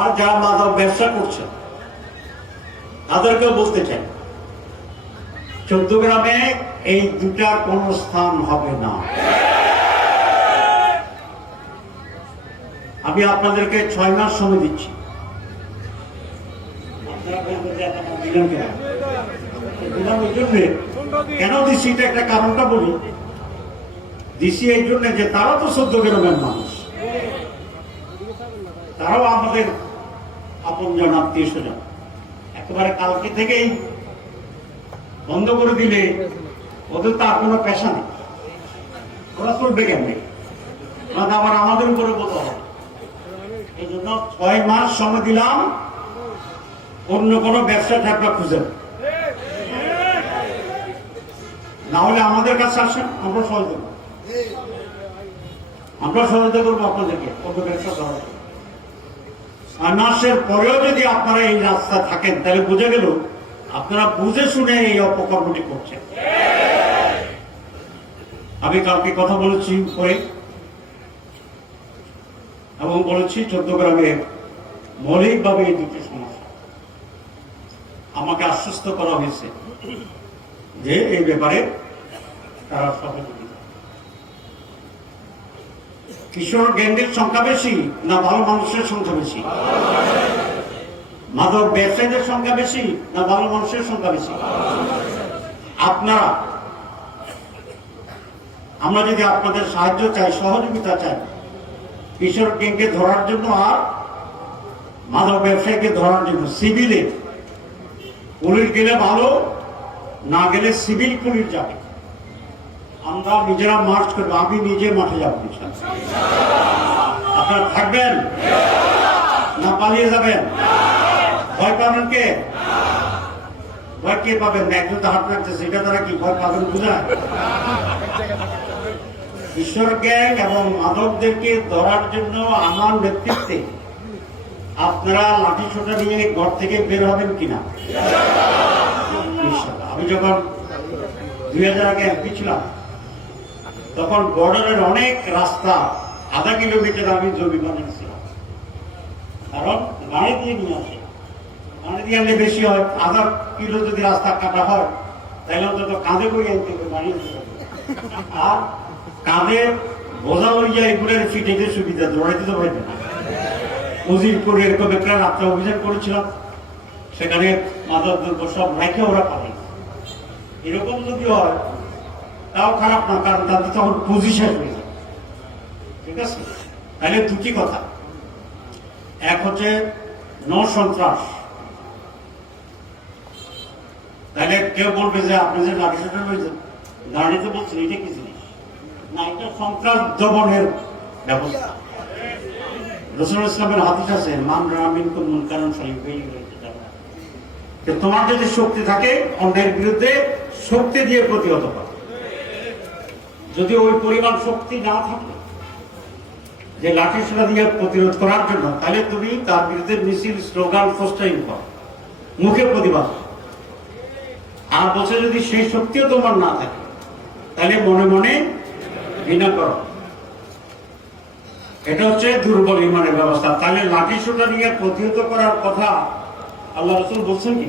আর যারা মাদক ব্যবসা করছে তাদেরকেও বলতে চাই, 14 গ্রামে এই দুটার কোনো স্থান হবে না। আমি আপনাদেরকে 6 মাস সময় দিচ্ছি। কেন দিচ্ছি এটা একটা কারণটা বলি। দিচ্ছি এই জন্য যে তারা তো 14 গ্রামের মানুষ, তারাও আমাদের আপনজন, আত্মীয় স্বজন। একেবারে কালকে থেকেই বন্ধ করে দিলে ওদের তার কোনো পেশা নেই, ওরা চলবে কেমনি? আবার আমাদের উপরে বলতে হবে। এই জন্য 6 মাস সময় দিলাম, অন্য কোনো ব্যবসা থাকবে খুঁজেন, না হলে আমাদের কাছে আসেন, আমরা সহযোগিতা করবো। আমরা সহযোগিতা করবো আপনাদেরকে অন্য ব্যবসা করার জন্য। 6 মাসের পরেও যদি আপনারা এই রাস্তা থাকেন, তাহলে বুঝে গেল আপনারা বুঝে শুনে এই অপকর্মটি করছেন। আমি কালকে কথা বলেছি পরে, এবং বলেছি 14 গ্রামে মৌলিকভাবে এই দুটি সমস্যা। আমাকে আশ্বস্ত করা হয়েছে যে এই ব্যাপারে তারা সহযোগিতা। কিশোর গ্যাংয়ের সংখ্যা বেশি না ভালো মানুষের সংখ্যা বেশি? মাদক ব্যবসায়ীদের সংখ্যা বেশি না ভালো মানুষের সংখ্যা বেশি? আপনারা, আমরা যদি আপনাদের সাহায্য চাই, সহযোগিতা চাই কিশোর গ্যাংকে ধরার জন্য আর মাদক ব্যবসায়ীকে ধরার জন্য, সিভিলে পুলিশ গেলে ভালো, না গেলে সিভিল পুলিশ যাবে। আমরা নিজেরা মার্চ করবো, আমি নিজে মাঠে যাবো। আপনারা থাকবেন না পালিয়ে যাবেন? ভয় পাবেন কে? ভয় কে পাবেন? একজন তো হাত রাখতেছে, এটা তারা কি ভয় পাবেন বুঝায়? কিশোর গ্যাং এবং মাদকদেরকে ধরার জন্য আমার নেতৃত্বে আপনারা লাঠি ছোটা নিয়ে ঘর থেকে বের হবেন কিনা? আমি যখন 2000 আগে এমপি ছিলাম, তখন বর্ডারের অনেক রাস্তা আধা কিলোমিটার আমি জমি বানিয়েছিলাম। কারণ গাড়ি দিয়ে নিয়ে আসে, গাড়ি দিয়ে আনলে বেশি হয়। আধা কিলো যদি রাস্তা কাটা হয়, তাহলে অন্তত কাঁধে করে আনতে হবে, বানিয়ে দিতে হবে। আর কাঁধে বোঝা লইয়া এগুলোর ফিটেতে সুবিধা, দৌড়াইতে তো পারবে না। উজিরপুরে এরকম একটা রাত্রে অভিযান করেছিলাম, সেখানে মাদক দ্রব্য সব রেখে ওরা পারে। এরকম যদি হয় তাও খারাপ না, কারণ তাদের তখন পুঁজি শেষ হয়ে যায়। ঠিক আছে? তাহলে দুটি কথা, এক হচ্ছে সন্ত্রাস। তাহলে কেউ বলবে যে আপনি যে লাঠি সোটা রয়েছেন, দাঁড়িয়ে বলছেন এটা কি জিনিস? না, এটা সন্ত্রাস দমনের ব্যবস্থা। রাসূলুল্লাহ ইসলামের হাদিস আছে, মান রাআ মিনকুম মুনকারান ফালিয়ুগাইয়িরহু। তোমার যদি শক্তি থাকে অন্যের বিরুদ্ধে শক্তি দিয়ে প্রতিহত করো। যদি ওই পরিমাণ শক্তি না থাকে যে লাঠি সোটা দিয়ে প্রতিরোধ করার জন্য, তাহলে তুমি তার বিরুদ্ধে মিছিল, স্লোগান, পোস্টারিং করো, মুখে প্রতিবাদ। আর বছর যদি সেই শক্তিও তোমার না থাকে, তাহলে মনে মনে ঘৃণা করো। এটা হচ্ছে দুর্বল ইমানের ব্যবস্থা। তাহলে লাঠি সোটা দিয়ে প্রতিহত করার কথা আল্লাহ রাসূল বলছেন কি?